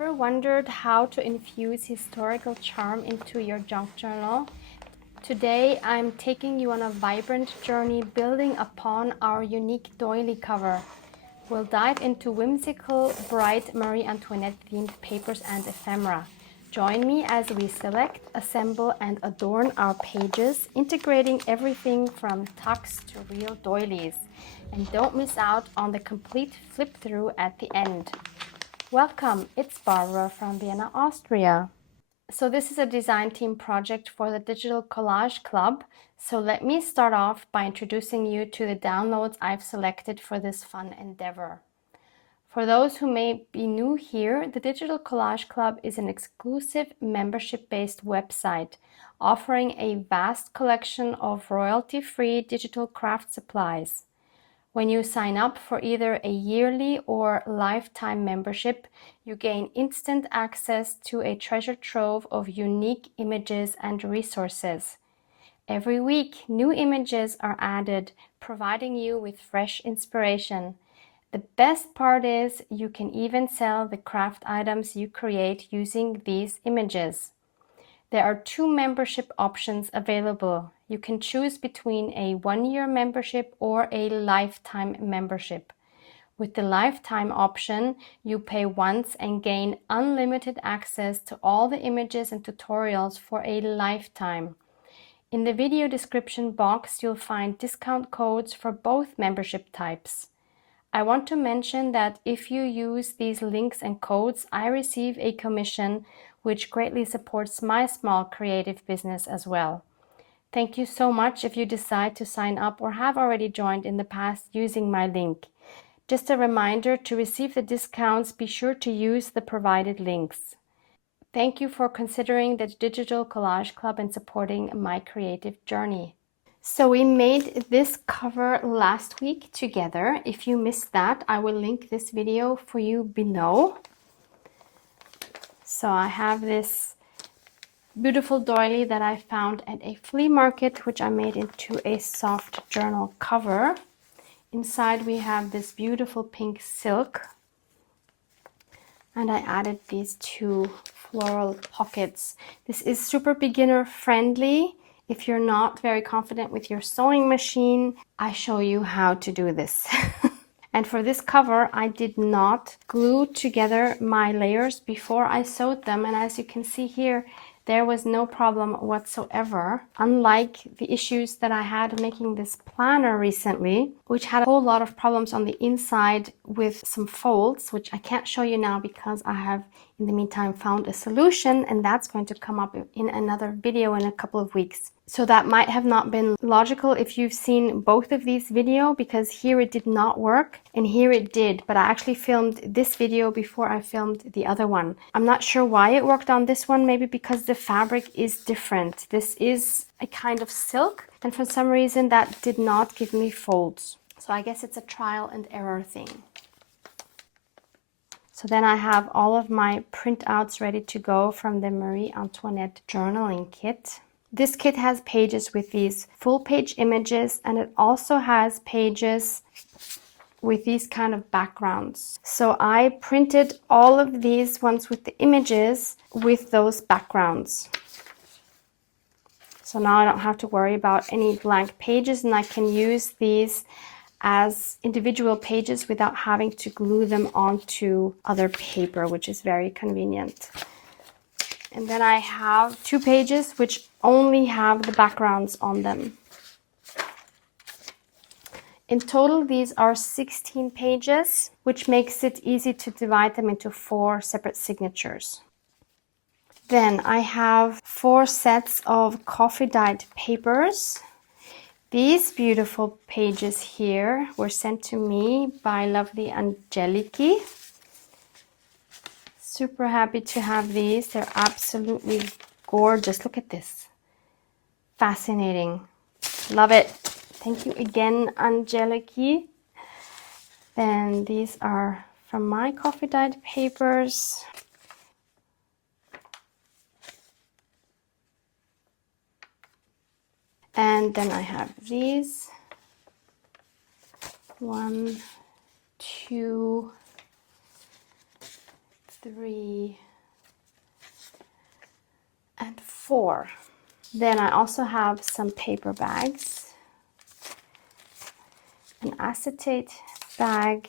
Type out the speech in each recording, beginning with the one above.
Ever wondered how to infuse historical charm into your junk journal? Today I'm taking you on a vibrant journey building upon our unique doily cover. We'll dive into whimsical, bright Marie Antoinette themed papers and ephemera. Join me as we select, assemble, and adorn our pages, integrating everything from tucks to real doilies. And don't miss out on the complete flip-through at the end. Welcome, it's Barbara from Vienna, Austria. So this is a design team project for the Digital Collage Club. So let me start off by introducing you to the downloads I've selected for this fun endeavor. For those who may be new here, the Digital Collage Club is an exclusive membership-based website offering a vast collection of royalty-free digital craft supplies. When you sign up for either a yearly or lifetime membership, you gain instant access to a treasure trove of unique images and resources. Every week, new images are added, providing you with fresh inspiration. The best part is you can even sell the craft items you create using these images. There are 2 membership options available. You can choose between a 1-year membership or a lifetime membership. With the lifetime option, you pay once and gain unlimited access to all the images and tutorials for a lifetime. In the video description box, you'll find discount codes for both membership types. I want to mention that if you use these links and codes, I receive a commission, which greatly supports my small creative business as well. Thank you so much if you decide to sign up or have already joined in the past using my link. Just a reminder, to receive the discounts, be sure to use the provided links. Thank you for considering the Digital Collage Club and supporting my creative journey. So we made this cover last week together. If you missed that, I will link this video for you below. So I have this beautiful doily that I found at a flea market, which I made into a soft journal cover. Inside we have this beautiful pink silk, and I added these 2 floral pockets. This is super beginner friendly. If you're not very confident with your sewing machine, I show you how to do this. And for this cover, I did not glue together my layers before I sewed them. And as you can see here, there was no problem whatsoever. Unlike the issues that I had making this planner recently, which had a whole lot of problems on the inside with some folds, which I can't show you now because I have in the meantime found a solution, and that's going to come up in another video in a couple of weeks. So that might have not been logical if you've seen both of these videos, because here it did not work and here it did, but I actually filmed this video before I filmed the other one. I'm not sure why it worked on this one, maybe because the fabric is different. This is a kind of silk, and for some reason that did not give me folds. So I guess it's a trial and error thing. So then I have all of my printouts ready to go from the Marie Antoinette journaling kit. This kit has pages with these full page images, and it also has pages with these kind of backgrounds. So I printed all of these ones with the images with those backgrounds. So now I don't have to worry about any blank pages, and I can use these as individual pages without having to glue them onto other paper, which is very convenient. And then I have 2 pages which only have the backgrounds on them. In total, these are 16 pages, which makes it easy to divide them into 4 separate signatures. Then I have 4 sets of coffee dyed papers. These beautiful pages here were sent to me by lovely Angeliki. Super happy to have these. They're absolutely gorgeous. Look at this. Fascinating. Love it. Thank you again, Angeliki. Then these are from my coffee dyed papers. And then I have these. 1, 2, 3, and 4. Then I also have some paper bags, an acetate bag.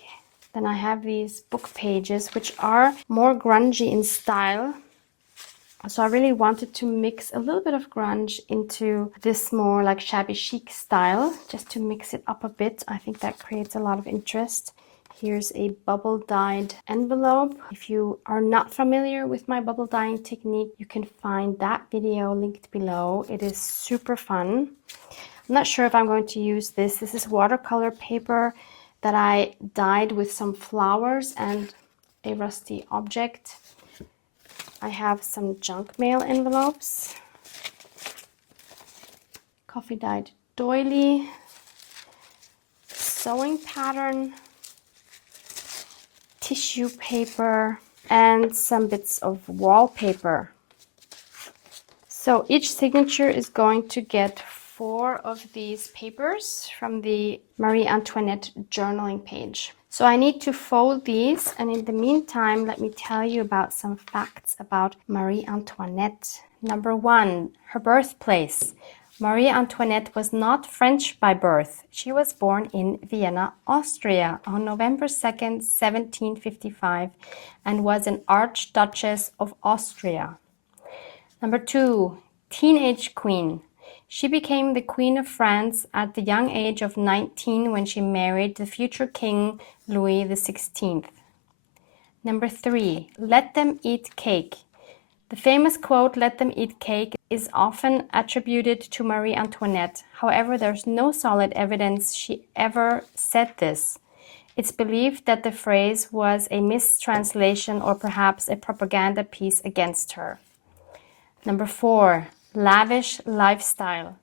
Then I have these book pages, which are more grungy in style. So I really wanted to mix a little bit of grunge into this more like shabby chic style, just to mix it up a bit. I think that creates a lot of interest. Here's a bubble dyed envelope. If you are not familiar with my bubble dyeing technique, you can find that video linked below. It is super fun. I'm not sure if I'm going to use this. This is watercolor paper that I dyed with some flowers and a rusty object. I have some junk mail envelopes, coffee dyed doily, sewing pattern, tissue paper, and some bits of wallpaper. So each signature is going to get 4 of these papers from the Marie Antoinette journaling page. So I need to fold these, and in the meantime, let me tell you about some facts about Marie Antoinette. Number 1, her birthplace. Marie Antoinette was not French by birth. She was born in Vienna, Austria on November 2nd, 1755, and was an Archduchess of Austria. Number 2, teenage queen. She became the Queen of France at the young age of 19 when she married the future King Louis XVI. Number 3, let them eat cake. The famous quote, "Let them eat cake," is often attributed to Marie Antoinette. However, there's no solid evidence she ever said this. It's believed that the phrase was a mistranslation or perhaps a propaganda piece against her. Number 4, lavish lifestyle.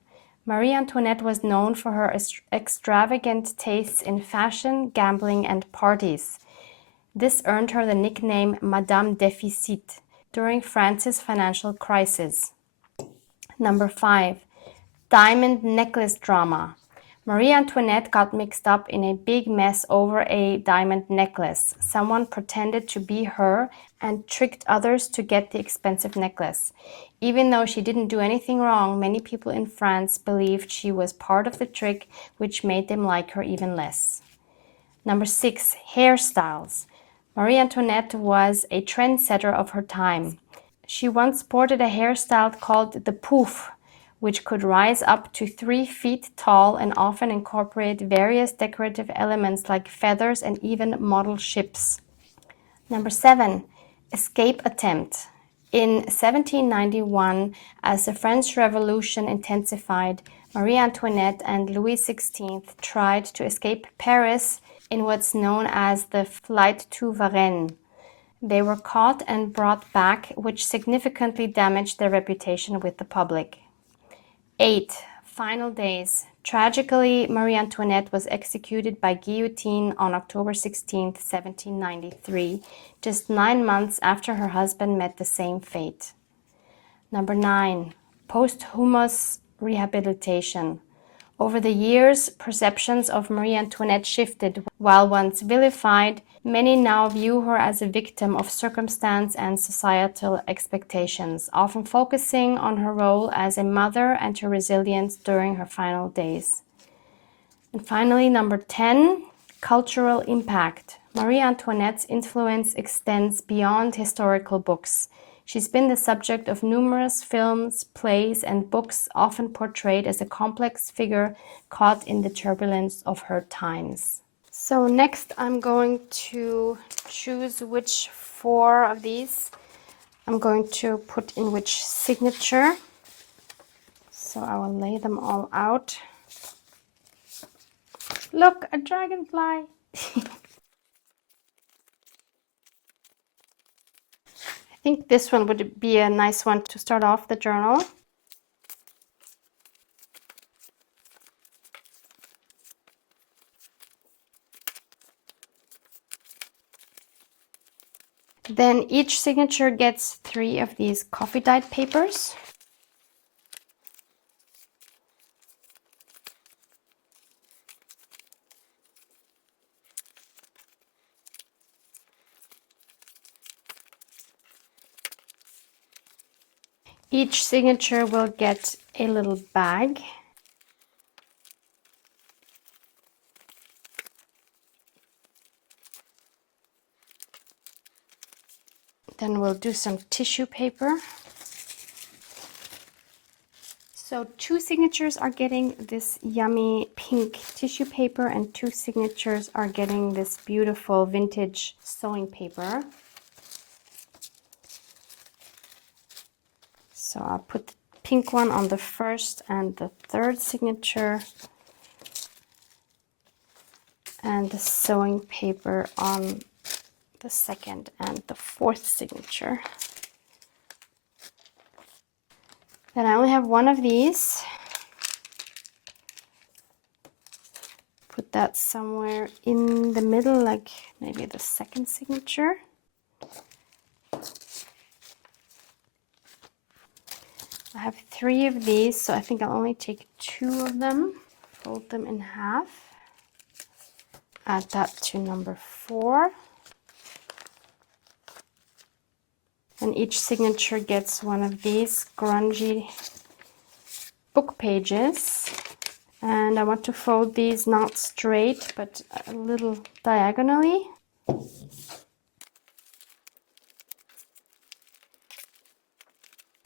Marie Antoinette was known for her extravagant tastes in fashion, gambling, and parties. This earned her the nickname Madame Déficit during France's financial crisis. Number 5, diamond necklace drama. Marie Antoinette got mixed up in a big mess over a diamond necklace. Someone pretended to be her and tricked others to get the expensive necklace. Even though she didn't do anything wrong, many people in France believed she was part of the trick, which made them like her even less. Number 6, hairstyles. Marie Antoinette was a trendsetter of her time. She once sported a hairstyle called the pouf, which could rise up to 3 feet tall and often incorporate various decorative elements like feathers and even model ships. Number 7, escape attempt. In 1791, as the French Revolution intensified, Marie Antoinette and Louis XVI tried to escape Paris in what's known as the Flight to Varennes. They were caught and brought back, which significantly damaged their reputation with the public. 8, final days. Tragically, Marie Antoinette was executed by guillotine on October 16, 1793, just 9 months after her husband met the same fate. Number 9, posthumous rehabilitation. Over the years, perceptions of Marie Antoinette shifted. While once vilified, many now view her as a victim of circumstance and societal expectations, often focusing on her role as a mother and her resilience during her final days. And finally, number 10, cultural impact. Marie Antoinette's influence extends beyond historical books. She's been the subject of numerous films, plays, and books, often portrayed as a complex figure caught in the turbulence of her times. So next I'm going to choose which 4 of these I'm going to put in which signature. So I will lay them all out. Look, a dragonfly! I think this one would be a nice one to start off the journal. Then each signature gets 3 of these coffee dyed papers. Each signature will get a little bag. Then we'll do some tissue paper. So 2 signatures are getting this yummy pink tissue paper and 2 signatures are getting this beautiful vintage sewing paper. So I'll put the pink one on the first and the third signature, and the sewing paper on the second and the fourth signature. Then I only have one of these. Put that somewhere in the middle, like maybe the second signature. I have 3 of these, so I think I'll only take 2 of them, fold them in half, add that to number 4. And each signature gets one of these grungy book pages. And I want to fold these not straight, but a little diagonally.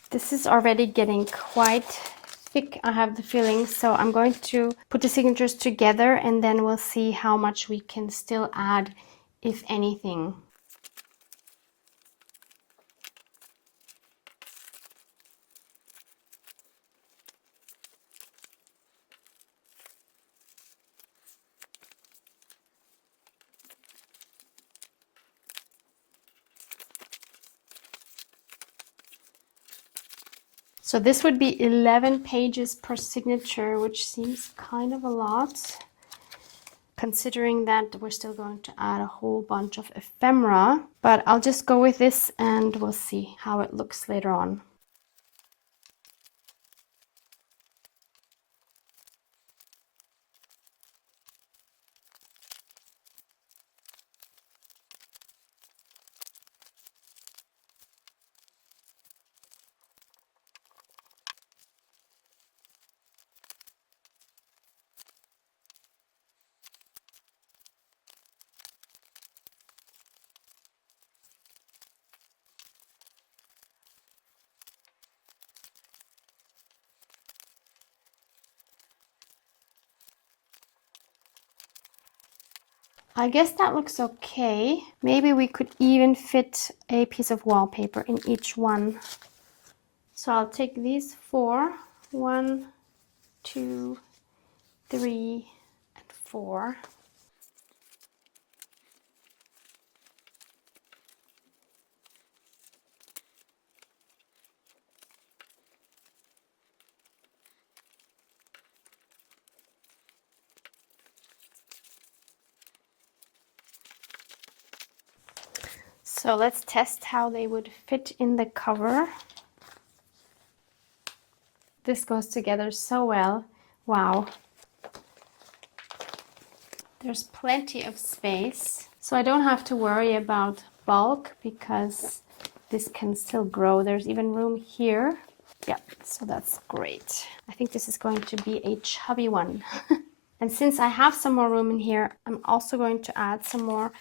This is already getting quite thick, I have the feeling, so I'm going to put the signatures together and then we'll see how much we can still add, if anything. So this would be 11 pages per signature, which seems kind of a lot, considering that we're still going to add a whole bunch of ephemera. But I'll just go with this and we'll see how it looks later on. I guess that looks okay. Maybe we could even fit a piece of wallpaper in each one. So I'll take these 4, 1, 2, 3, and 4. So let's test how they would fit in the cover. This goes together so well. Wow. There's plenty of space, so I don't have to worry about bulk because this can still grow. There's even room here. Yeah, so that's great. I think this is going to be a chubby one. And since I have some more room in here, I'm also going to add some more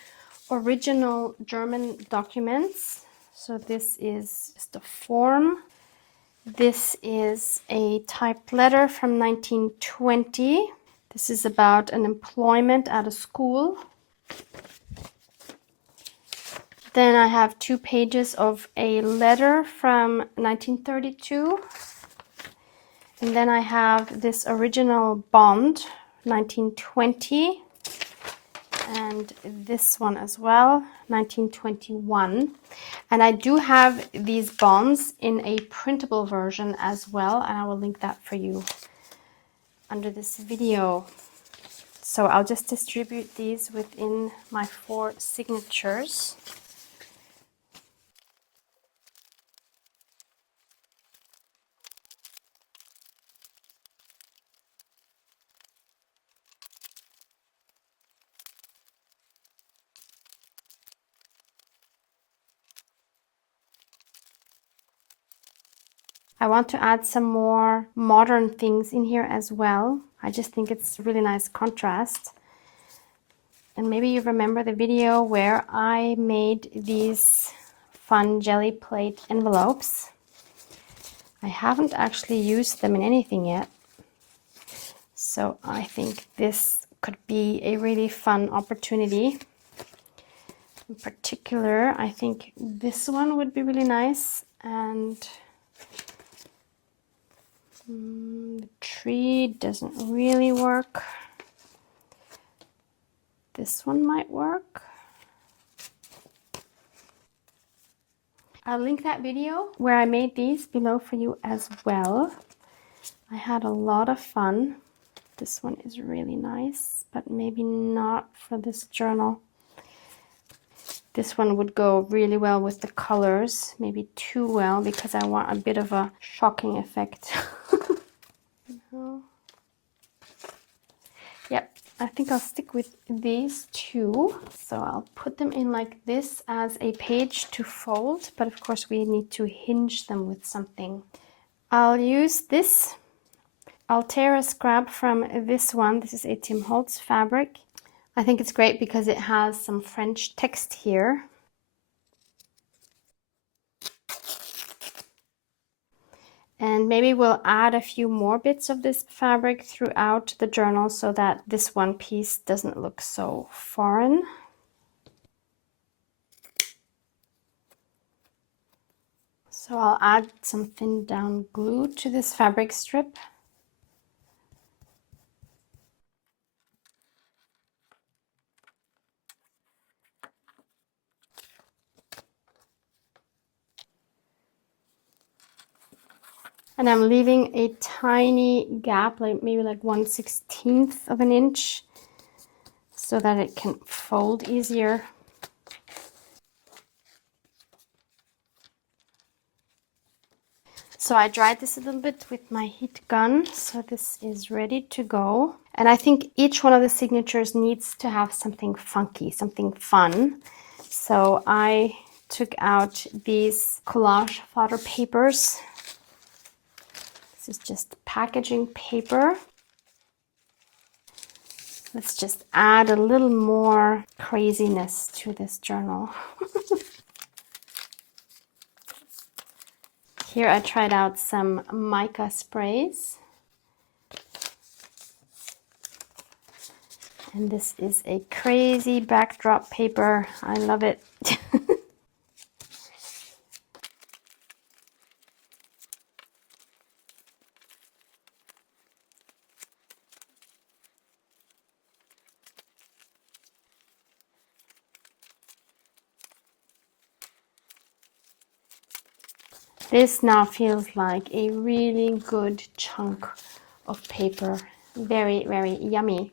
original German documents. So this is just a form. This is a typed letter from 1920. This is about an employment at a school. Then I have 2 pages of a letter from 1932. And then I have this original bond, 1920. And this one as well, 1921. And I do have these bonds in a printable version as well, and I will link that for you under this video. So I'll just distribute these within my 4 signatures. I want to add some more modern things in here as well. I just think it's a really nice contrast. And maybe you remember the video where I made these fun jelly plate envelopes. I haven't actually used them in anything yet. So I think this could be a really fun opportunity. In particular, I think this one would be really nice, and the tree doesn't really work. This one might work. I'll link that video where I made these below for you as well. I had a lot of fun. This one is really nice, but maybe not for this journal. This one would go really well with the colors, maybe too well because I want a bit of a shocking effect. Yep, I think I'll stick with these two. So I'll put them in like this as a page to fold, but of course we need to hinge them with something. I'll use this. I'll tear a scrap from this one. This is a Tim Holtz fabric. I think it's great because it has some French text here. And maybe we'll add a few more bits of this fabric throughout the journal so that this one piece doesn't look so foreign. So I'll add some thin down glue to this fabric strip. And I'm leaving a tiny gap, like maybe like 1/16 of an inch, so that it can fold easier. So I dried this a little bit with my heat gun, so this is ready to go. And I think each one of the signatures needs to have something funky, something fun. So I took out these collage fodder papers. This is just packaging paper. Let's just add a little more craziness to this journal. Here I tried out some mica sprays. And this is a crazy backdrop paper. I love it. This now feels like a really good chunk of paper. Very, very yummy.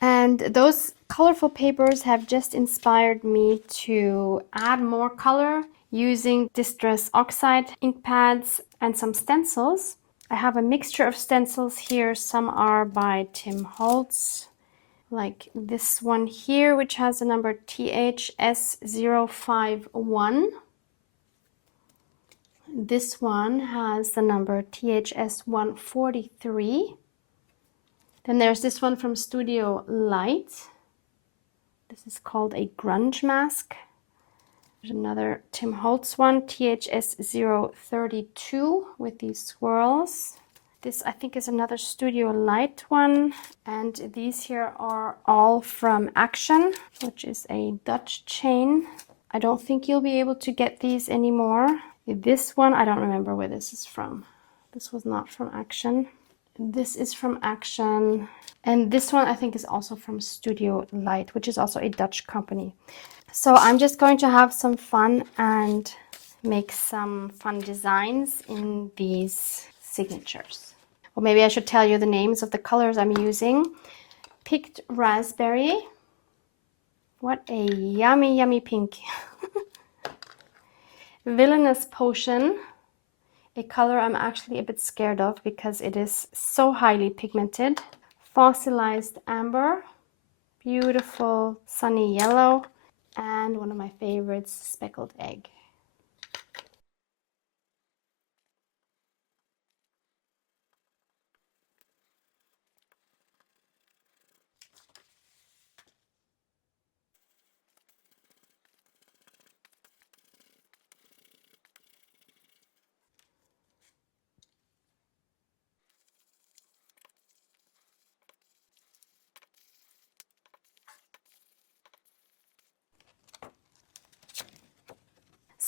And those colorful papers have just inspired me to add more color using Distress Oxide ink pads and some stencils. I have a mixture of stencils here. Some are by Tim Holtz, like this one here, which has the number THS051. This one has the number THS143. Then there's this one from Studio Light. This is called a grunge mask. There's another Tim Holtz one, THS032 with these swirls. This I think is another Studio Light one. And these here are all from Action, which is a Dutch chain. I don't think you'll be able to get these anymore. This one, I don't remember where this is from. This was not from Action. This is from Action. And this one I think is also from Studio Light, which is also a Dutch company. So I'm just going to have some fun and make some fun designs in these signatures. Or maybe I should tell you the names of the colors I'm using. Picked Raspberry. What a yummy, yummy pink. Villainous Potion, a color I'm actually a bit scared of because it is so highly pigmented. Fossilized Amber, beautiful sunny yellow, and one of my favorites, Speckled Egg.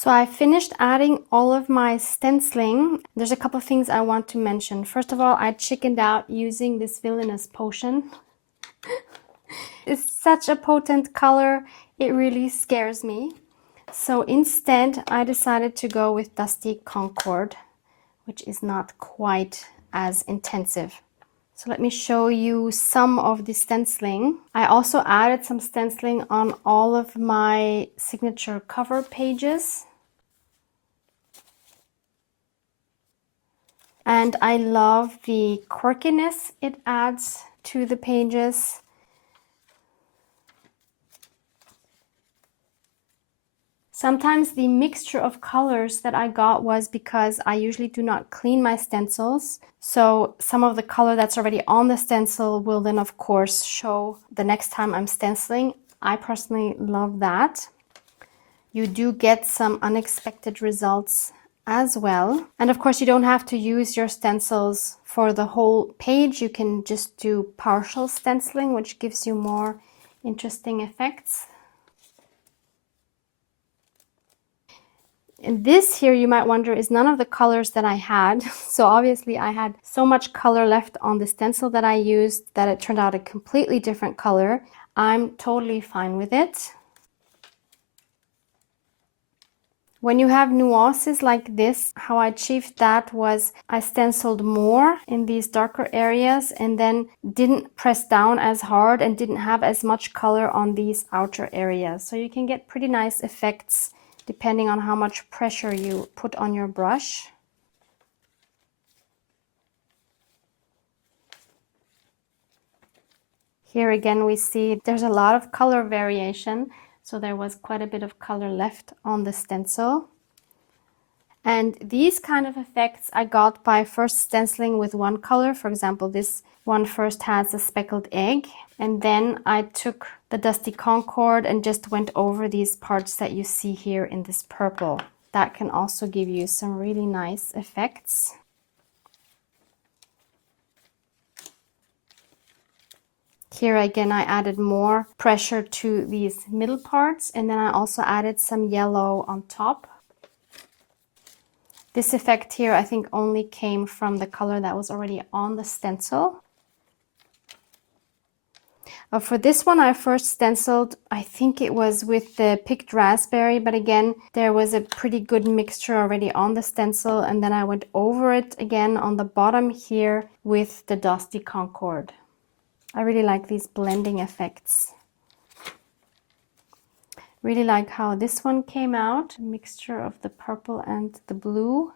So I finished adding all of my stenciling. There's a couple of things I want to mention. First of all, I chickened out using this Villainous Potion. It's such a potent color, it really scares me. So instead, I decided to go with Dusty Concord, which is not quite as intensive. So let me show you some of the stenciling. I also added some stenciling on all of my signature cover pages. And I love the quirkiness it adds to the pages. Sometimes the mixture of colors that I got was because I usually do not clean my stencils. So some of the color that's already on the stencil will then of course show the next time I'm stenciling. I personally love that. You do get some unexpected results as well. And of course you don't have to use your stencils for the whole page. You can just do partial stenciling, which gives you more interesting effects. And this here, you might wonder, is none of the colors that I had. So obviously I had so much color left on the stencil that I used that it turned out a completely different color. I'm totally fine with it. When you have nuances like this, how I achieved that was I stenciled more in these darker areas and then didn't press down as hard and didn't have as much color on these outer areas. So you can get pretty nice effects depending on how much pressure you put on your brush. Here again we see there's a lot of color variation, so there was quite a bit of color left on the stencil. And these kind of effects I got by first stenciling with one color. For example, this one first has a speckled egg, and then I took the Dusty Concord and just went over these parts that you see here in this purple. That can also give you some really nice effects. Here again I added more pressure to these middle parts, and then I also added some yellow on top. This effect here I think only came from the color that was already on the stencil. For this one I first stenciled, I think it was with the picked raspberry, but again there was a pretty good mixture already on the stencil, and then I went over it again on the bottom here with the Dusty Concord. I really like these blending effects. Really like how this one came out, a mixture of the purple and the blue.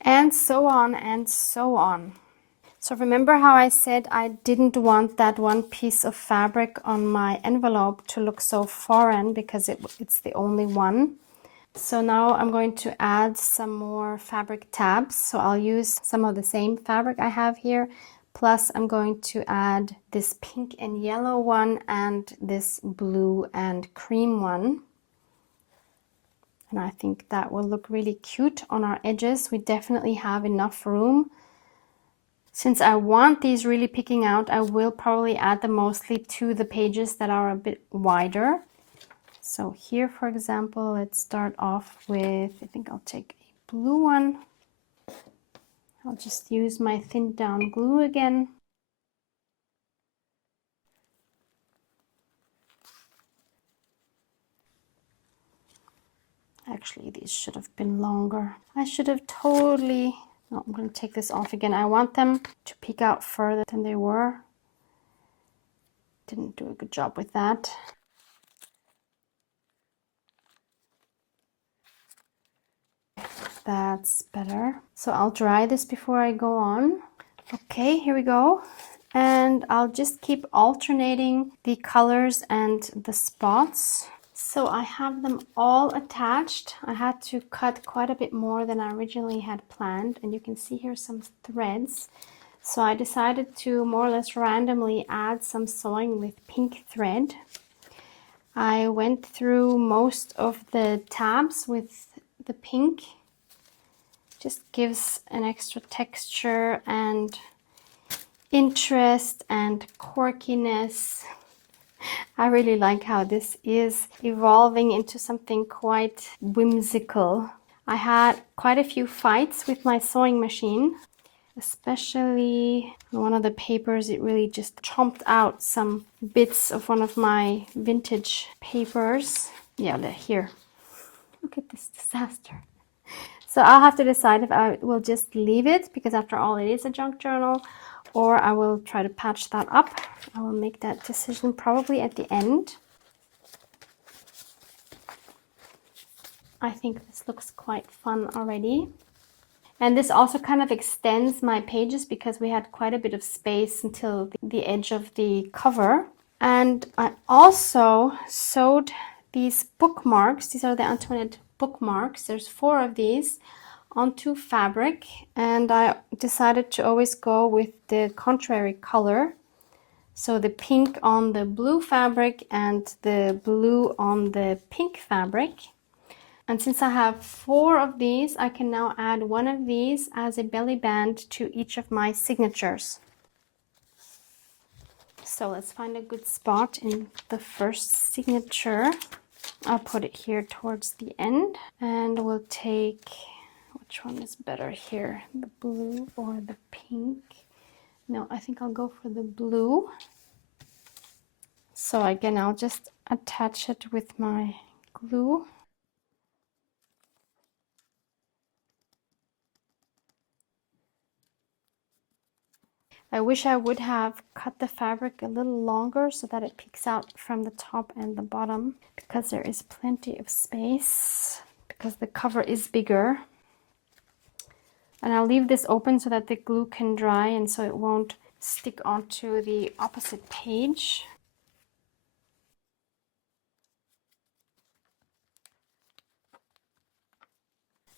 And so on and so on. So remember how I said I didn't want that one piece of fabric on my envelope to look so foreign because it's the only one. So now I'm going to add some more fabric tabs. So I'll use some of the same fabric I have here. Plus I'm going to add this pink and yellow one and this blue and cream one. And I think that will look really cute on our edges. We definitely have enough room. Since I want these really picking out, I will probably add them mostly to the pages that are a bit wider. So here, for example, let's start off with, I think I'll take a blue one. I'll just use my thinned down glue again. Actually, these should have been longer. I should have totally... No, I'm going to take this off again. I want them to peek out further than they were. Didn't do a good job with that. That's better. So I'll dry this before I go on. Okay, here we go. And I'll just keep alternating the colors and the spots. So I have them all attached. I had to cut quite a bit more than I originally had planned, and you can see here some threads. So I decided to more or less randomly add some sewing with pink thread. I went through most of the tabs with the pink. Just gives an extra texture and interest and quirkiness. I really like how this is evolving into something quite whimsical. I had quite a few fights with my sewing machine, especially on one of the papers. It really just chomped out some bits of one of my vintage papers. Yeah, here. Look at this disaster. So I'll have to decide if I will just leave it, because after all it is a junk journal, or I will try to patch that up. I will make that decision probably at the end. I think this looks quite fun already. And this also kind of extends my pages because we had quite a bit of space until the edge of the cover. And I also sewed these bookmarks. These are the Antoinette bookmarks. There's 4 of these onto fabric, and I decided to always go with the contrary color. So the pink on the blue fabric and the blue on the pink fabric. And since I have 4 of these, I can now add 1 of these as a belly band to each of my signatures. So let's find a good spot in the first signature. I'll put it here towards the end, and we'll take, which one is better here, the blue or the pink? No, I think I'll go for the blue. So again, I'll just attach it with my glue. I wish I would have cut the fabric a little longer so that it peeks out from the top and the bottom, because there is plenty of space, because the cover is bigger. And I'll leave this open so that the glue can dry and so it won't stick onto the opposite page.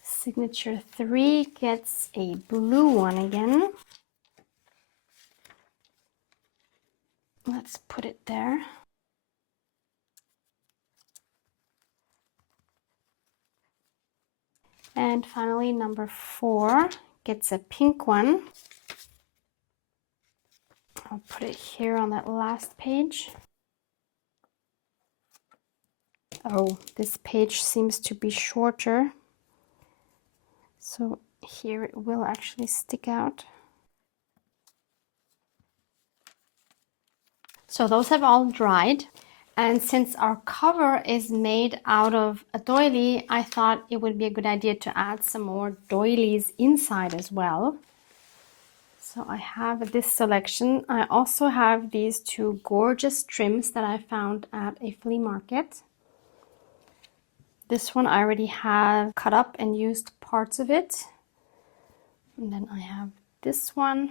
Signature 3 gets a blue one again. Let's put it there. And finally, number 4 gets a pink one. I'll put it here on that last page. Oh, this page seems to be shorter. So here it will actually stick out. So those have all dried. And since our cover is made out of a doily, I thought it would be a good idea to add some more doilies inside as well. So I have this selection. I also have these 2 gorgeous trims that I found at a flea market. This one I already have cut up and used parts of it. And then I have this one,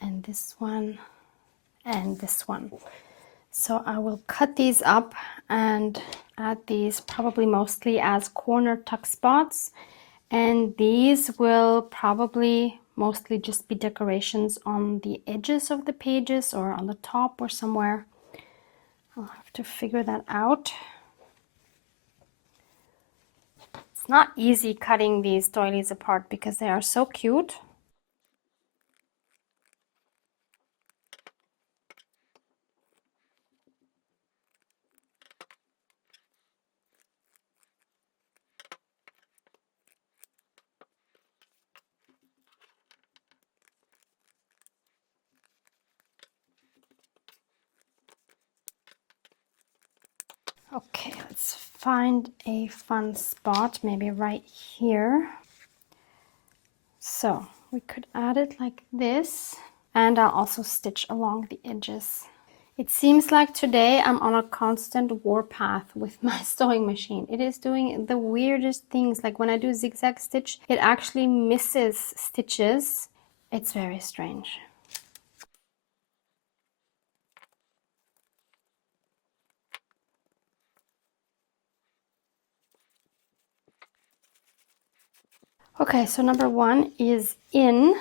and this one, and this one. So I will cut these up and add these probably mostly as corner tuck spots. And these will probably mostly just be decorations on the edges of the pages or on the top or somewhere. I'll have to figure that out. It's not easy cutting these doilies apart because they are so cute. Okay, let's find a fun spot, maybe right here. So we could add it like this, and I'll also stitch along the edges. It seems like today I'm on a constant warpath with my sewing machine. It is doing the weirdest things, like when I do zigzag stitch, it actually misses stitches. It's very strange. Okay, so number 1 is in,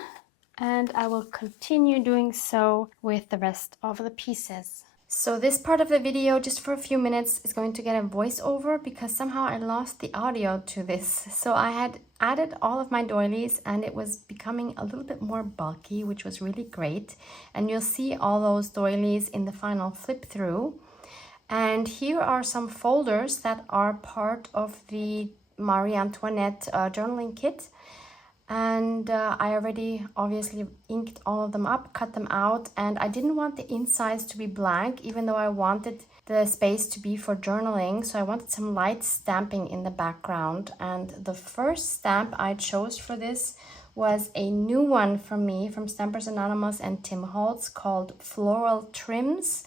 and I will continue doing so with the rest of the pieces. So this part of the video, just for a few minutes, is going to get a voiceover because somehow I lost the audio to this. So I had added all of my doilies and it was becoming a little bit more bulky, which was really great. And you'll see all those doilies in the final flip through. And here are some folders that are part of the Marie Antoinette journaling kit. And I already obviously inked all of them up, cut them out, and I didn't want the insides to be blank, even though I wanted the space to be for journaling. So I wanted some light stamping in the background. And the first stamp I chose for this was a new one from me, from Stampers Anonymous and Tim Holtz, called Floral Trims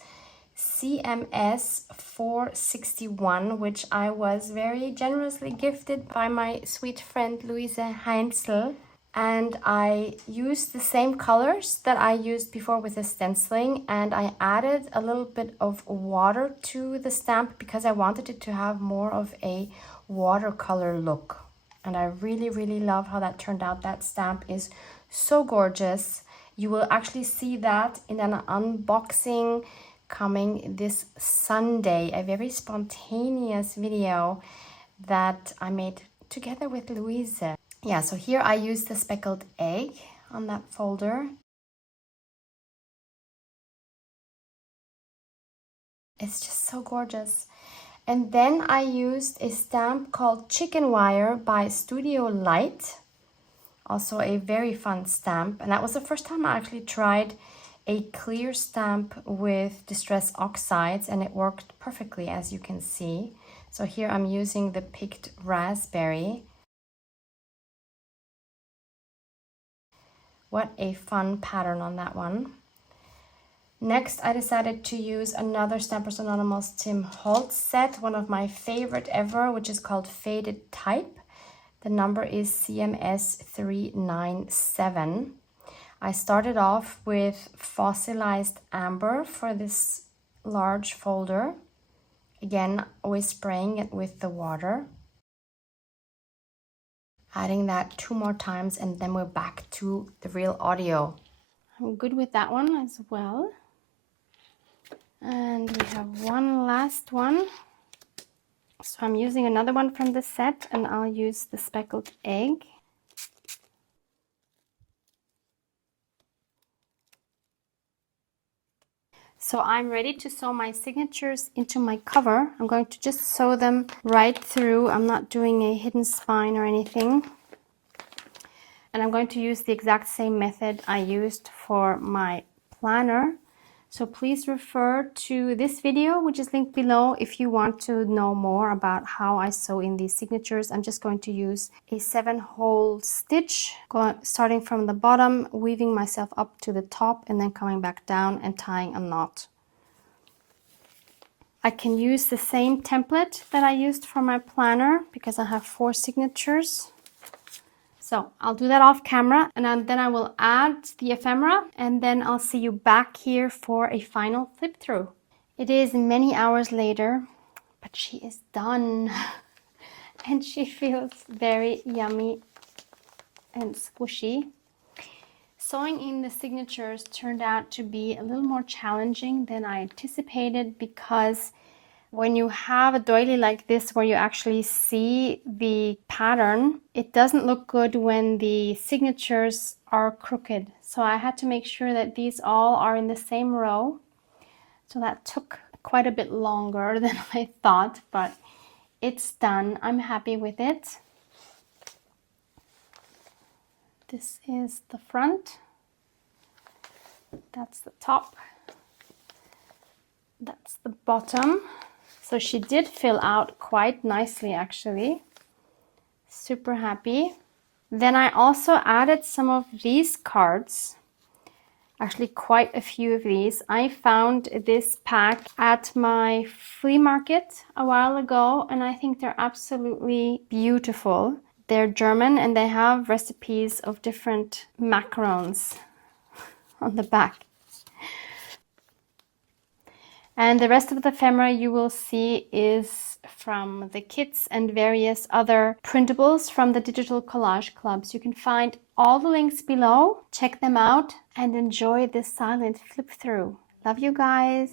CMS 461, which I was very generously gifted by my sweet friend Luise Heinzel. And I used the same colors that I used before with the stenciling, and I added a little bit of water to the stamp because I wanted it to have more of a watercolor look. And I really, really love how that turned out. That stamp is so gorgeous. You will actually see that in an unboxing coming this Sunday, a very spontaneous video that I made together with Louise. Yeah, so here I used the speckled egg on that folder. It's just so gorgeous. And then I used a stamp called Chicken Wire by Studio Light. Also a very fun stamp. And that was the first time I actually tried a clear stamp with Distress Oxides, and it worked perfectly, as you can see. So here I'm using the picked raspberry. What a fun pattern on that one. Next, I decided to use another Stampers Anonymous Tim Holtz set, one of my favorite ever, which is called Faded Type. The number is CMS 397. I started off with fossilized amber for this large folder. Again, always spraying it with the water. Adding that 2 more times, and then we're back to the real audio. I'm good with that one as well. And we have one last one. So I'm using another one from the set, and I'll use the speckled egg. So I'm ready to sew my signatures into my cover. I'm going to just sew them right through. I'm not doing a hidden spine or anything. And I'm going to use the exact same method I used for my planner. So please refer to this video, which is linked below, if you want to know more about how I sew in these signatures. I'm just going to use a 7-hole stitch, starting from the bottom, weaving myself up to the top, and then coming back down and tying a knot. I can use the same template that I used for my planner because I have 4 signatures. So I'll do that off camera, and then I will add the ephemera, and then I'll see you back here for a final flip through. It is many hours later, but she is done. And she feels very yummy and squishy. Sewing in the signatures turned out to be a little more challenging than I anticipated, because when you have a doily like this where you actually see the pattern, it doesn't look good when the signatures are crooked. So I had to make sure that these all are in the same row. So that took quite a bit longer than I thought, but it's done. I'm happy with it. This is the front. That's the top. That's the bottom. So she did fill out quite nicely, actually. Super happy. Then I also added some of these cards. Actually, quite a few of these. I found this pack at my flea market a while ago, and I think they're absolutely beautiful. They're German, and they have recipes of different macarons on the back. And the rest of the ephemera you will see is from the kits and various other printables from the Digital Collage Clubs. You can find all the links below. Check them out and enjoy this silent flip through. Love you guys.